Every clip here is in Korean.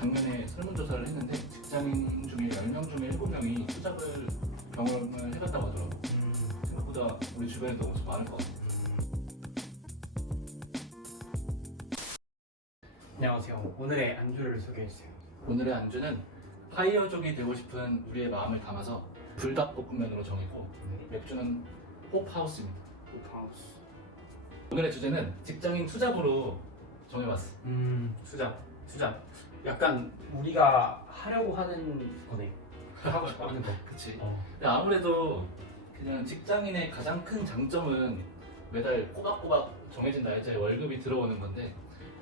작년에 설문조사를 했는데 직장인 중에 10명 중에 7명이 투잡을 경험을 해봤다고 하더라고. 생각보다 우리 주변에도 엄청 많을 것 같아. 안녕하세요. 오늘의 안주를 소개해주세요. 오늘의 안주는 파이어족이 되고 싶은 우리의 마음을 담아서 불닭볶음면으로 정했고, 맥주는 호프하우스입니다. 호프하우스. 오늘의 주제는 직장인 투잡으로 정해봤어. 투잡. 약간 우리가 하려고 하는 거네. 하고 싶어 하는 거. 그치. 근데 아무래도 그냥 직장인의 가장 큰 장점은 매달 꼬박꼬박 정해진 날짜에 월급이 들어오는 건데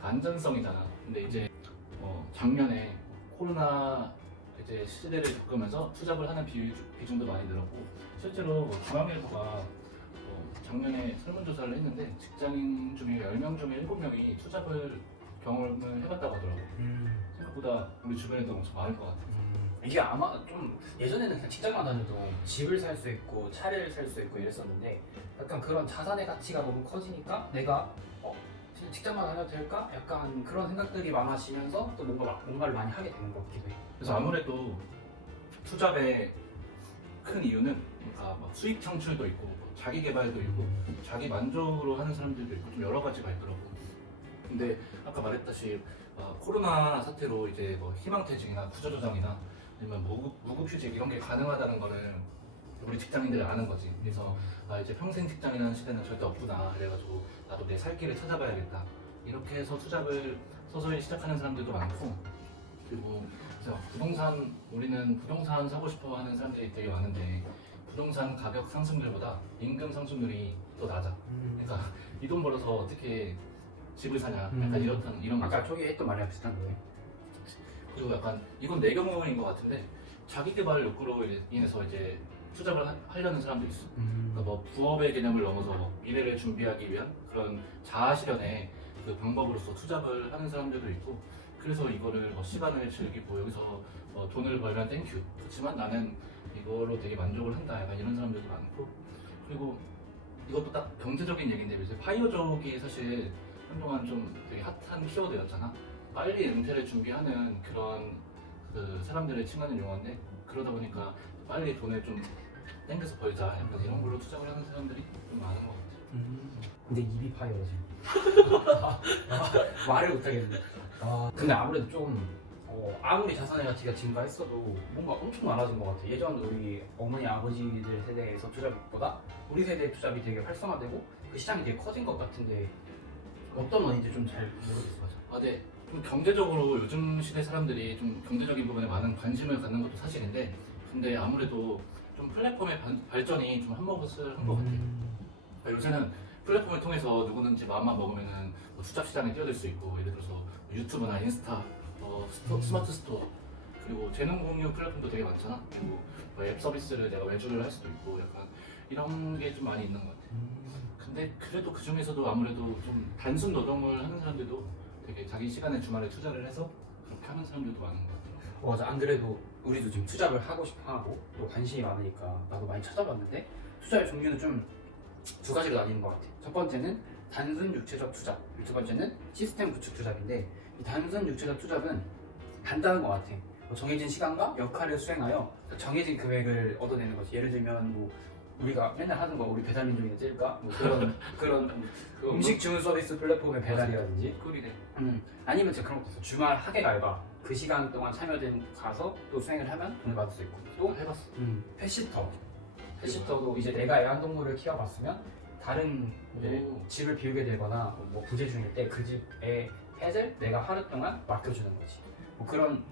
안전성이잖아. 근데 이제 작년에 코로나 이제 시대를 겪으면서 투잡을 하는 비중도 많이 늘었고, 실제로 중앙일보가 작년에 설문조사를 했는데 직장인 중에 10명 중에 7명이 투잡을 경험을 해봤다고 하더라고. 생각보다 우리 주변에도 엄청 많을 것 같아. 이게 아마 좀 예전에는 그냥 직장만 다녀도 집을 살 수 있고 차를 살 수 있고 이랬었는데 약간 그런 자산의 가치가 너무 커지니까 내가 진짜 직장만 다녀도 될까? 약간 그런 생각들이 많아지면서 또 뭔가를 많이 하게 되는 것 같기도 해. 그래서 아무래도 투잡의 큰 이유는 그러니까 막 수익 창출도 있고 자기 개발도 있고 자기 만족으로 하는 사람들도 있고 좀 여러 가지가 있더라고. 근데 아까 말했다시피 코로나 사태로 이제 뭐 희망퇴직이나 구조조정이나 아니면 무급휴직 이런 게 가능하다는 거는 우리 직장인들이 아는 거지. 그래서 이제 평생 직장이라는 시대는 절대 없구나. 그래가지고 나도 내 살 길을 찾아봐야겠다. 이렇게 해서 투잡을 서서히 시작하는 사람들도 많고, 그리고 우리는 부동산 사고 싶어 하는 사람들이 되게 많은데 부동산 가격 상승률보다 임금 상승률이 더 낮아. 그러니까 이 돈 벌어서 어떻게 집을 사냐, 약간 이런 아까 거죠. 저기 했던 말이랑 비슷한 거예요. 그리고 약간 이건 내 경우인 것 같은데 자기 개발 욕구로 인해서 이제 투잡을 하려는 사람도 있어. 그러니까 뭐 부업의 개념을 넘어서 미래를 준비하기 위한 그런 자아 실현의 그 방법으로서 투잡을 하는 사람들도 있고, 그래서 이거를 시간을 즐기고 여기서 돈을 벌면 땡큐. 그렇지만 나는 이걸로 되게 만족을 한다. 약간 이런 사람들도 많고, 그리고 이것도 딱 경제적인 얘기인데 이제 파이어족이 사실 한동안 좀 되게 핫한 키워드였잖아. 빨리 은퇴를 준비하는 그런 그 사람들을 칭하는 용어인데, 그러다 보니까 빨리 돈을 좀 땡겨서 벌자. 약간 이런 걸로 투자를 하는 사람들이 좀 많은 것 같아. 근데 입이 파이어지. 말을 못하겠는데. 근데 아무래도 좀 아무리 자산의 가치가 증가했어도 뭔가 엄청 많아진 것 같아. 예전 우리 어머니 아버지들 세대에서 투잡보다 우리 세대의 투잡이 되게 활성화되고 그 시장이 되게 커진 것 같은데 어떤 원인인지 좀 잘 모르겠어. 네. 좀 경제적으로 요즘 시대 사람들이 좀 경제적인 부분에 많은 관심을 갖는 것도 사실인데, 근데 아무래도 좀 플랫폼의 발전이 좀 한몫을 한 것 같아. 그러니까 요새는 플랫폼을 통해서 누구든지 마음만 먹으면은 투잡 시장에 뛰어들 수 있고, 예를 들어서 유튜브나 인스타, 스마트 스토어, 그리고 재능 공유 플랫폼도 되게 많잖아. 그리고 앱 서비스를 내가 외주를 할 수도 있고, 약간 이런 게 좀 많이 있는 것 같아. 근데 그래도 그 중에서도 아무래도 좀 단순 노동을 하는 사람들도 되게 자기 시간에 주말에 투자를 해서 그렇게 하는 사람들도 많은 것 같아요. 맞아. 안 그래도 우리도 지금 투잡을 하고 싶어 하고 또 관심이 많으니까 나도 많이 찾아봤는데 투자의 종류는 좀 두 가지로 나뉘는 것 같아. 첫 번째는 단순 육체적 투잡, 두 번째는 시스템 구축 투잡인데, 이 단순 육체적 투잡은 간단한 것 같아. 정해진 시간과 역할을 수행하여 정해진 금액을 얻어내는 거지. 예를 들면 뭐 우리가 맨날 하는 거, 우리 배달민족이나 찔까? 뭐 그런 음식 주문 서비스 플랫폼의 배달이라든지, 꿀이네. 아니면 제가 그런 것도 있어. 주말 하객 알바, 그 시간 동안 참여된 가서 또 수행을 하면 돈을 받을 수 있고, 또 해봤어. 펫시터도 이제 내가 애완동물을 키워봤으면 다른 이제 오. 집을 비우게 되거나 뭐 부재 중일 때 그 집의 펫을 내가 하루 동안 맡겨주는 거지. 뭐 그런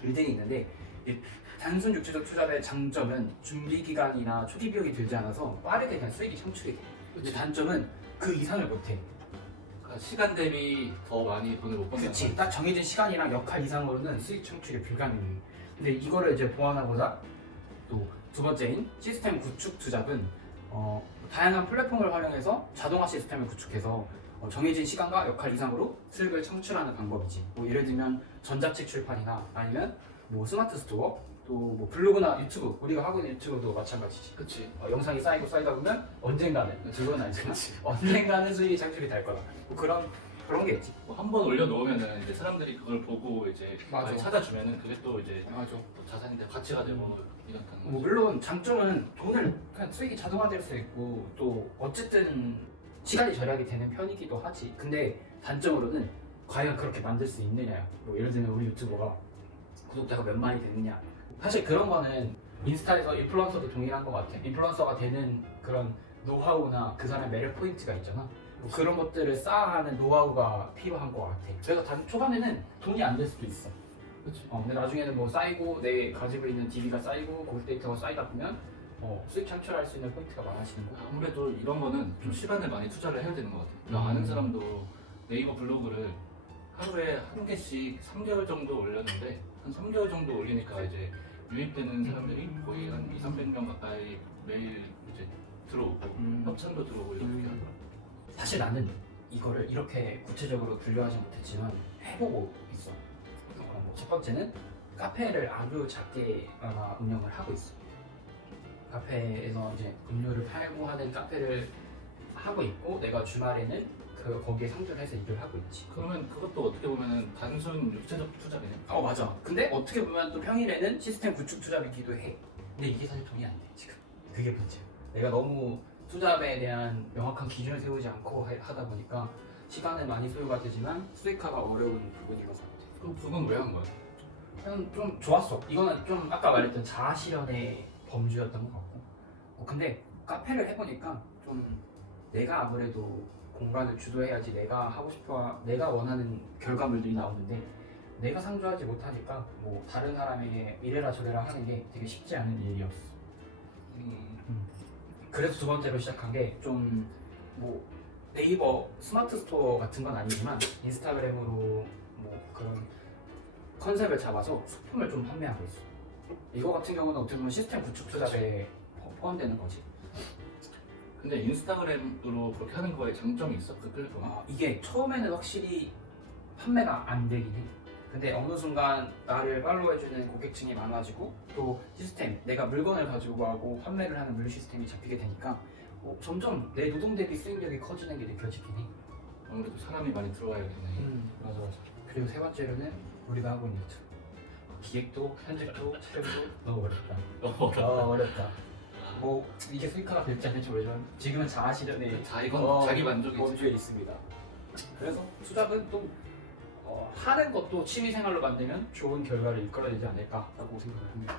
일들이 있는데, 이 단순 육체적 투잡의 장점은 준비 기간이나 초기 비용이 들지 않아서 빠르게 그냥 수익이 창출이 돼. 근데 단점은 그 이상을 못해. 그러니까 시간 대비 더 많이 돈을 못 버는 그치. 딱 정해진 시간이랑 역할 이상으로는 수익 창출이 불가능해. 근데 이거를 이제 보완하고자 또 두 번째인 시스템 구축 투잡은 다양한 플랫폼을 활용해서 자동화 시스템을 구축해서 정해진 시간과 역할 이상으로 수익을 창출하는 방법이지. 뭐 예를 들면 전자책 출판이나 아니면 뭐 스마트 스토어, 또 뭐 블로그나 유튜브, 우리가 하고 있는 유튜브도 마찬가지지. 그치. 영상이 쌓이고 쌓이다 보면 언젠가는, 지금은 아니지만 언젠가는 수익이 창출이 될 거다. 뭐 그런 그런 게 있지. 뭐 한 번 올려놓으면은 이제 사람들이 그걸 보고 이제 맞아. 많이 찾아주면은 그게 또 이제 맞아. 또 자산인데 가치가 되고 이렇다는 뭐 거지. 물론 장점은 돈을 그냥 수익이 자동화될 수 있고 또 어쨌든 시간이 절약이 되는 편이기도 하지. 근데 단점으로는 과연 그렇게 만들 수 있느냐. 뭐 예를 들면 우리 유튜버가 구독자가 몇만이 됐느냐. 사실 그런 거는 인스타에서 인플루언서도 동일한 것 같아. 인플루언서가 되는 그런 노하우나 그 사람의 매력 포인트가 있잖아. 뭐 그런 것들을 쌓아가는 노하우가 필요한 것 같아. 그래서 초반에는 돈이 안 될 수도 있어. 그렇지. 근데 나중에는 뭐 쌓이고 내 가지고 있는 DB가 쌓이고 고객 데이터가 쌓이다 보면 수익 창출할 수 있는 포인트가 많아지는 거야. 아무래도 이런 거는 좀 시간을 많이 투자를 해야 되는 것 같아. 나 아는 사람도 네이버 블로그를 하루에 한 개씩 3개월 정도 올렸는데 한 3개월 정도 올리니까 이제 유입되는 사람들이 거의 한 200~300명 가까이 매일 이제 들어오고 협찬도 들어오고 이렇게 하더라고. 사실 나는 이거를 이렇게 구체적으로 분류하지 못했지만 해보고 있어. 첫 번째는 카페를 아주 작게 아마 운영을 하고 있어. 카페에서 이제 음료를 팔고 하는 카페를 하고 있고 내가 주말에는 거기에 상주를 해서 일을 하고 있지. 그러면 그것도 어떻게 보면은 단순 육체적 투자네. 맞아. 근데 어떻게 보면 또 평일에는 시스템 구축 투잡이기도 해. 근데 이게 사실 돈이 안 돼 지금. 그게 문제야. 내가 너무 투잡에 대한 명확한 기준을 세우지 않고 하다 보니까 시간은 많이 소요가 되지만 수익화가 어려운 부분인 것 같아. 그럼 그건 왜 한 거야? 저는 좀 좋았어. 이거는 좀 아까 말했던 자아 실현의 범주였던 것 같고. 근데 카페를 해보니까 좀 내가 아무래도 공간을 주도해야지 내가 하고 싶어, 내가 원하는 결과물들이 나오는데 내가 상주하지 못하니까 뭐 다른 사람에게 이래라 저래라 하는 게 되게 쉽지 않은 일이었어. 그래서 두 번째로 시작한 게 좀 뭐 네이버 스마트 스토어 같은 건 아니지만 인스타그램으로 뭐 그런 컨셉을 잡아서 소품을 좀 판매하고 있어. 이거 같은 경우는 어떻게 보면 시스템 구축 투잡에 포함되는 거지. 근데 인스타그램으로 그렇게 하는 거에 장점이 있어? 그 플랫폼? 이게 처음에는 확실히 판매가 안 되긴 해. 근데 어느 순간 나를 팔로우해주는 고객층이 많아지고 또 시스템, 내가 물건을 가지고 하고 판매를 하는 물류 시스템이 잡히게 되니까 점점 내 노동 대비 수익력이 커지는 게 느껴지긴 해. 아무래도 사람이 많이 들어와야겠네. 맞아. 그리고 세 번째로는 우리가 하고 있는 유튜브. 기획도, 편집도, 촬영도 너무 어렵다. 너무 어렵다. 뭐 이게 수익화가 될지 안 될지 모르지만 지금은 자아 실현에 이건 자기 만족이지. 범주에 있습니다. 그래서 투잡은 또 하는 것도 취미 생활로 만들면 좋은 결과를 이끌어내지 않을까라고 생각을 합니다.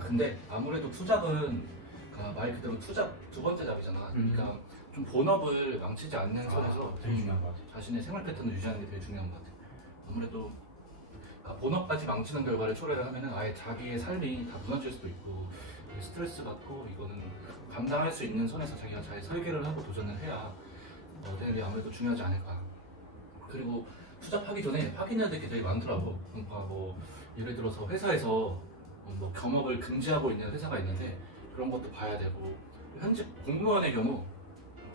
근데 아무래도 투잡은 말 그대로 투잡 두 번째 잡이잖아. 그러니까 좀 본업을 망치지 않는 선에서 되게 중요한 것 같아요. 자신의 생활 패턴을 유지하는 게 되게 중요한 것 같아. 아무래도 본업까지 망치는 결과를 초래를 하면은 아예 자기의 삶이 다 무너질 수도 있고 스트레스 받고 이거는 감당할 수 있는 선에서 자기가 잘 설계를 하고 도전을 해야 되게 아무래도 중요하지 않을까. 그리고 투잡하기 전에 확인해야 될 게 되게 많더라고. 그러니까 뭐 예를 들어서 회사에서 뭐 겸업을 금지하고 있는 회사가 있는데 그런 것도 봐야 되고 현직 공무원의 경우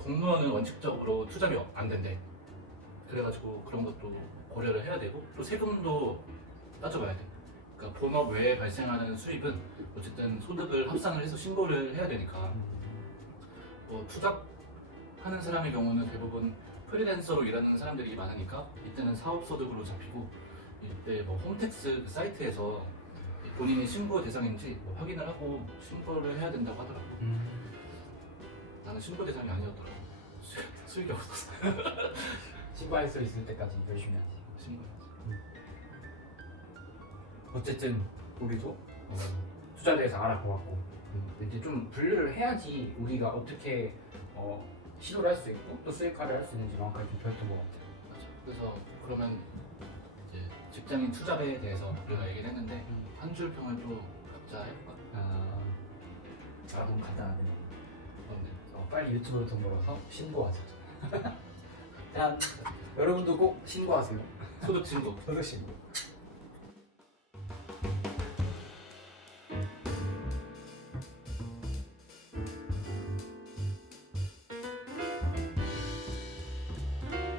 공무원은 원칙적으로 투잡이 안 된대. 그래가지고 그런 것도 고려를 해야 되고 또 세금도 따져봐야 돼. 그러니까 본업 외에 발생하는 수입은 어쨌든 소득을 합산을 해서 신고를 해야 되니까 투잡하는 사람의 경우는 대부분 프리랜서로 일하는 사람들이 많으니까 이때는 사업소득으로 잡히고 이때 뭐 홈택스 그 사이트에서 본인이 신고 대상인지 확인을 하고 신고를 해야 된다고 하더라고. 나는 신고 대상이 아니었더라고. 수익이 없었어. 신고할 수 있을 때까지 열심히 하지. 신고해야지. 어쨌든 우리도 투자에 대해서 알아보았고 이제 좀 분류를 해야지 우리가 어떻게 시도를 할 수 있고 또 수익화를 할 수 있는지 명확하게 좀 배웠던 것 같아요. 맞아. 그래서 그러면 이제 직장인 투잡에 대해서 우리가 얘기를 했는데 한 줄 평을 또 각자 해볼까? 너무 간단하네요. 그런데 빨리 유튜브로 돈 벌어서 신고하자. 일단 여러분도 꼭 신고하세요. 소득 신고. 소득 신고.